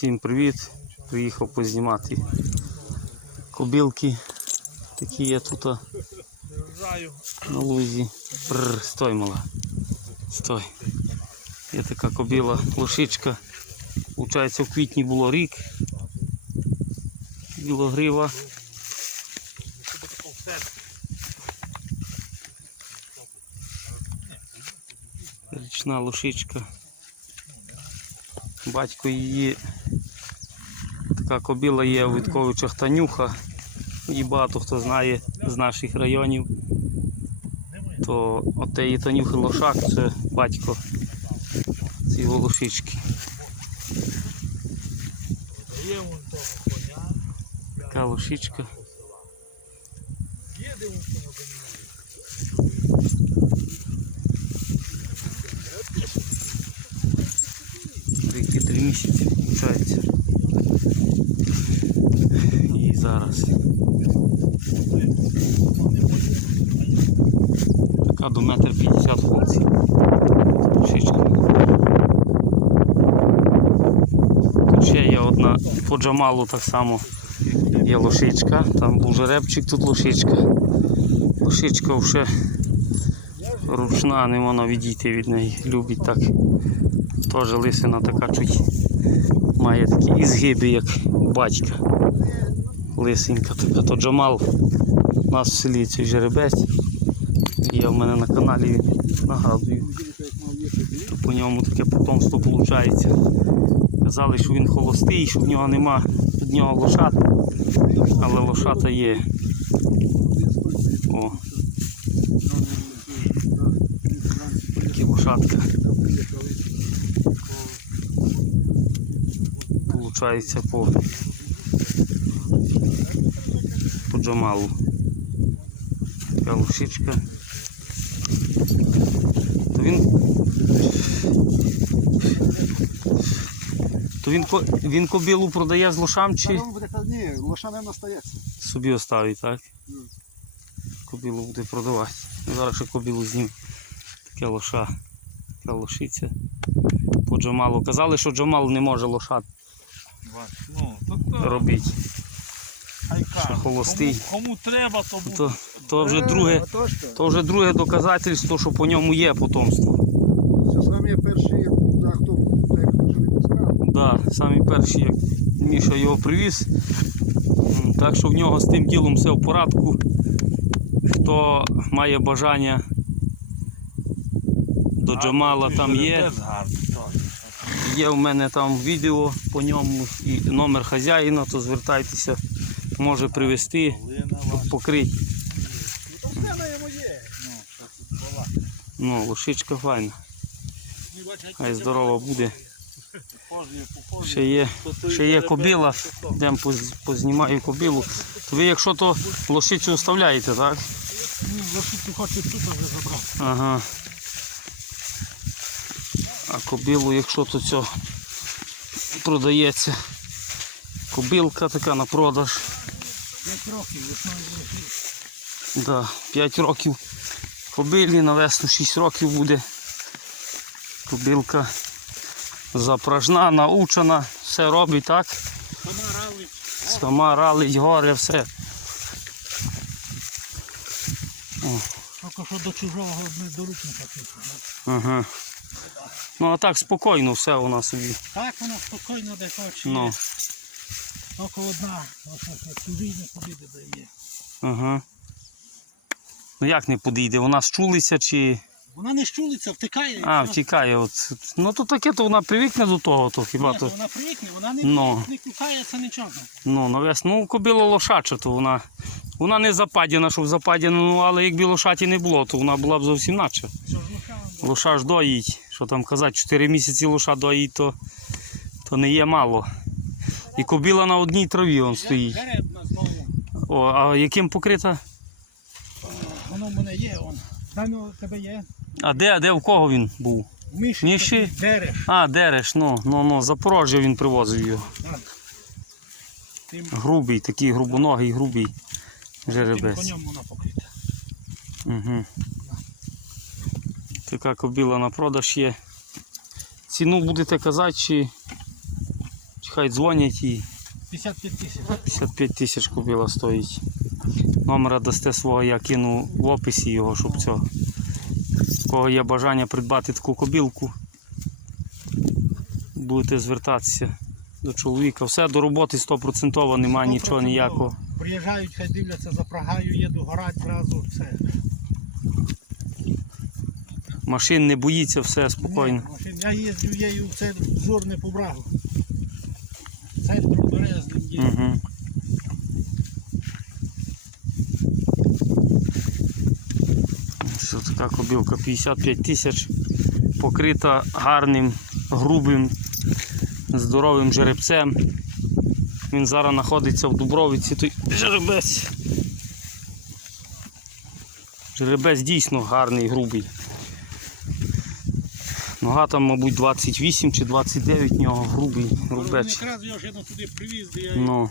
Всім привіт! Приїхав познімати кобілки. Такі є тут на лузі. Бррр, стой мала. Стой. Є така кобіла, лошичка. Получається, в квітні було рік. Білогрива. Річна лошичка. Батько її така кобіла є у Вітковичах Танюха. Її багато хто знає з наших районів. То от її Танюхи Лошак це батько цієї лошички. Є вон того коня, Така лошичка. їде вон того коня. Тільки три місяці виходить. І зараз. Така до метр п'ятдесят. Лошичка. Тут ще є одна по Джамалу так само є лошичка. Там був жеребчик, тут лошичка. Лошичка вже ручна, не можна відійти від неї. Любить так. Теж лисина така чуть має такі ізгиби, як батька. Лисенька така. То Джамал у нас в селі цей жеребець. Є в мене на каналі, нагадую. То по ньому таке потомство виходить. Казали, що він холостий, що в нього нема від нього лошад, але лошата є. О, такі лошадка. Получається по, по Джамалу. Така лошичка. То він. То він, він кобілу продає з лошам чи ні, лоша не настається. собі оставить, так? Кобілу буде продавати. Ну, Зараз ще кобілу знім. Таке лоша. Така лошиця. По Джамалу. Казали, що Джамал не може лошад Бач, Ну, то, то, робити. що холостий. Кому, кому треба, то буде. То, то, вже друге, то вже друге доказательство, що по ньому є потомство. Це самі перші, да, хто так, не пускав. Да, самі перші, як Міша його привіз. Так що в нього з тим ділом все в порядку. Хто має бажання до Джамала там є. Є в мене там відео по ньому і номер хазяїна, то звертайтеся, може привезти, покрити. Ну, лошичка файна. Хай здорова буде. Ще є, ще є кобіла. Йдемо познімаю кобілу. То ви якщо то лошицю оставляєте, так? Лошицю хоче тут вже забрати. Ага. А кобілу, якщо то це продається. Кобілка така на продаж. П'ять років, весною. Да, 5 років кобилі, на весну 6 років буде. Кобилка запражна, научена, все робить так. Сама рали. Сама ралить горе, все. Тільки що до чужого не доручника пише. Ага. Ну а так спокійно все у нас собі. Так воно спокійно де хоче. Ну. Тільки одна, ось чужий не побіди дає. Ага. Ну як не подійде? Вона чулися чи. Вона не щулиться, втикає. А, втікає. От. Ну то таке, то вона привикне до того, то хіба Ні, то. Вона привикне, вона не, Ну. не кухається нічого. Ну, на весну кобила лошача, то вона. Вона не западіна, що в западіна, ну але якби лошаті не було, то вона була б зовсім наче. Що ж лоша? Ж доїть. Що там казати, 4 місяці лоша доїть, то, то не є мало. І кобіла на одній траві он стоїть. О, а яким покрита? Воно в мене є, он. Там у тебе є. А де, де в кого він був? Миші? такі, Дереш. А, Дереш, ну, ну, ну, Запорожжя він привозив його. Тим, Грубий, такий грубоногий, грубий тим конем вона покрита. Угу. Така кобіла на продаж є. Ціну будете казати, чи Хай дзвонять і 55 тисяч. 55 тисяч купила стоїть. Номера дасте свого, я кину в описі його, щоб цього. У кого є бажання придбати таку кобілку, будете звертатися до чоловіка. Все до роботи 100% нема нічого ніякого. Приїжджають, хай дивляться, запрагаю, їду, горать зразу, все. Машин не боїться, все спокійно. Ні, машин. Я їздю, їю в це жур не побрав. Центром Березним їздю. Угу. Що така кобілка? 55 тисяч. Покрита гарним, грубим, здоровим жеребцем. Він зараз знаходиться в Дубровиці. Той жеребець. Жеребець дійсно гарний, грубий. Нога там, мабуть, 28 чи 29 в нього грубий, якраз туди привіз, де я Ну,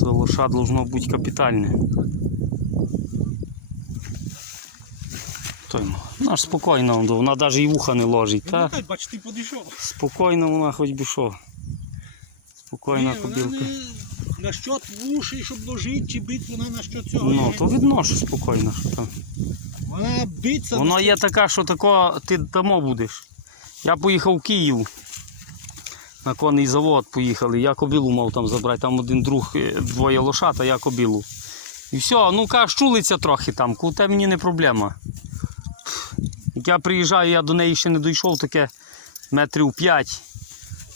то лоша должно бути капітальне. Той, ну, вона ж спокійно, вона навіть і вуха не ложить. Ну, Та? бач, ти підійшов. Спокійно вона хоч би що. Спокійна кобілка. на що вуші, щоб ложити, чи бить вона на що цього. Ну, то видно, що спокійно. Що там. Вона биться. Воно є така, що тако ти тамо будеш. Я поїхав в Київ. На конний завод поїхали. Я кобілу мав там забрати. Там один друг, е, двоє лошат, а я кобілу. І все, ну кажеш, чулиться трохи там, куте мені не проблема. Як я приїжджаю, я до неї ще не дійшов, таке метрів 5.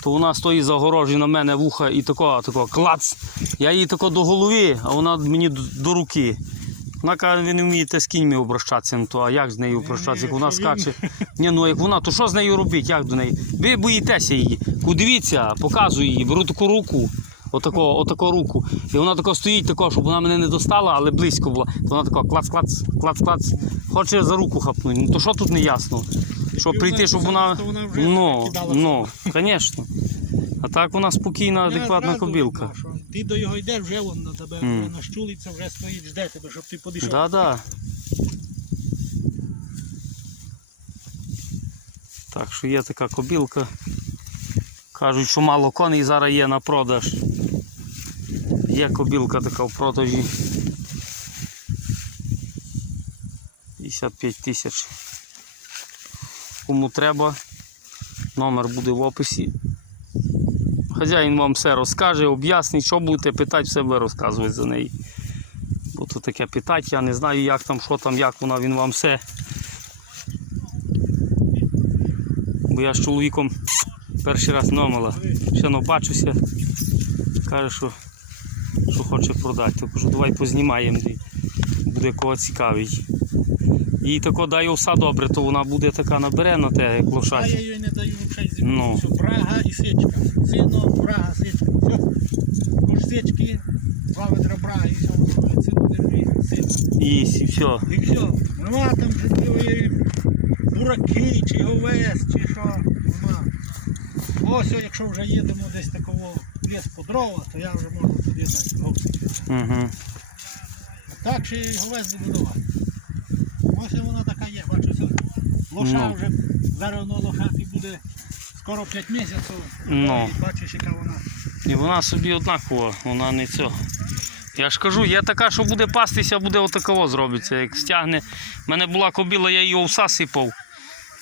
То вона стоїть загорожі на мене вуха і тако, тако, клац. Я їй тако до голови, а вона мені до, руки. Вона каже, ви не вмієте з кіньми обращатися, ну то а як з нею обращатися, як вона скаче. Ні, ну як вона, то що з нею робити? Як до неї? Ви боїтеся її. Дивіться, показую її, беру таку руку, отако, отако руку. І вона тако стоїть, тако, щоб вона мене не достала, але близько була. То вона тако клац-клац, клац-клац. Хоче за руку хапнути. Ну то що тут не ясно? Що прийти, щоб вона. Ну, ну, звісно. А так вона спокійна, адекватна кобілка. Ти до його йдеш, вже він на тебе вже нащулиться, вже стоїть, жде тебе, щоб ти підійшов. Да, да. Так що є така кобілка. Кажуть, що мало коней зараз є на продаж. Є кобілка така в продажі. 55 тисяч. Кому треба, номер буде в описі. Хазяїн вам все розкаже, об'яснить, що будете питати, все буде розказувати за неї. Бо то таке питати, я не знаю, як там, що там, як вона, він вам все. Бо я з чоловіком перший раз номала. Ще не бачуся. Каже, що, що хоче продати. То кажу, давай познімаємо, буде кого цікавить. Їй тако дай овса добре, то вона буде така набере на те, як лошадь. я її не даю взагалі землі. Ну. Все, брага і сечка. Сино, брага, сечка. Все. Куш два ведра брага і все, воно сину держи, сино. Їсть і все. І все. Нема там житлової бураки, чи говес, чи що. Нема. Ось, якщо вже їдемо десь такого ліс по дрова, то я вже можу туди дати. Угу. А так ще й говес забудувати. Ось вона така є, бачу. Лоша Ну. вже, зараз воно лошаті буде скоро 5 місяців. Ну. І Бачиш, яка вона. І вона собі однакова, вона не цього. Я ж кажу, є така, що буде пастися, буде отаково зробиться. Як стягне. У мене була кобіла, я її овса сипав.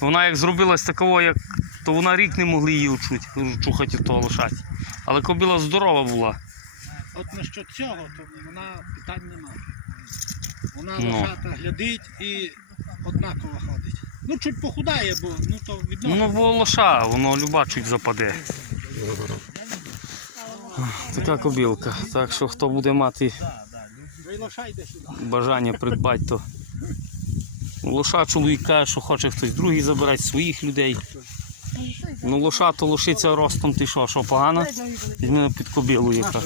Вона як зробилась такого, як, то вона рік не могли її учути, чухати того лошаті. Але кобіла здорова була. От насчет цього, то вона питань немає. Вона Ну. лошата глядить і однаково ходить. Ну, чуть похудає, бо ну то відносно. Ну, бо лоша, воно люба чуть западе. Така кобілка. Так що хто буде мати бажання придбати, то лоша чоловік каже, що хоче хтось другий забирати своїх людей. Ну, лоша то лошиця ростом ти що, що погано? Візьми під кобілу яка.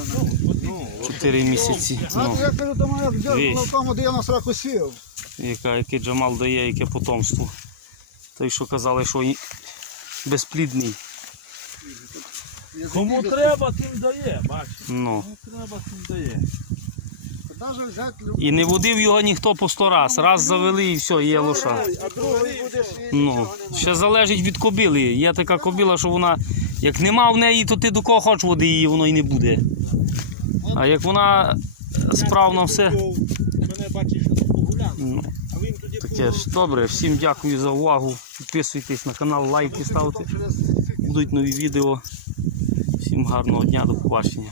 Чотири місяці. Ну, я кажу, до мене взяв Вісь. на тому, де я на сраку сів. яка, яке Джамал дає, яке потомство. Той, що казали, що і безплідний. Кому треба, тим дає, бач. Ну. Кому треба, тим дає. І не водив його ніхто по сто раз. Раз завели і все, є лоша. Ну, ще залежить від кобили. Є така кобила, що вона Як нема в неї, то ти до кого хочеш води її, воно і не буде. А як вона справно все. Мене таке ж добре. Всім дякую за увагу. Підписуйтесь на канал, лайки ставте. Будуть нові відео. Всім гарного дня, до побачення.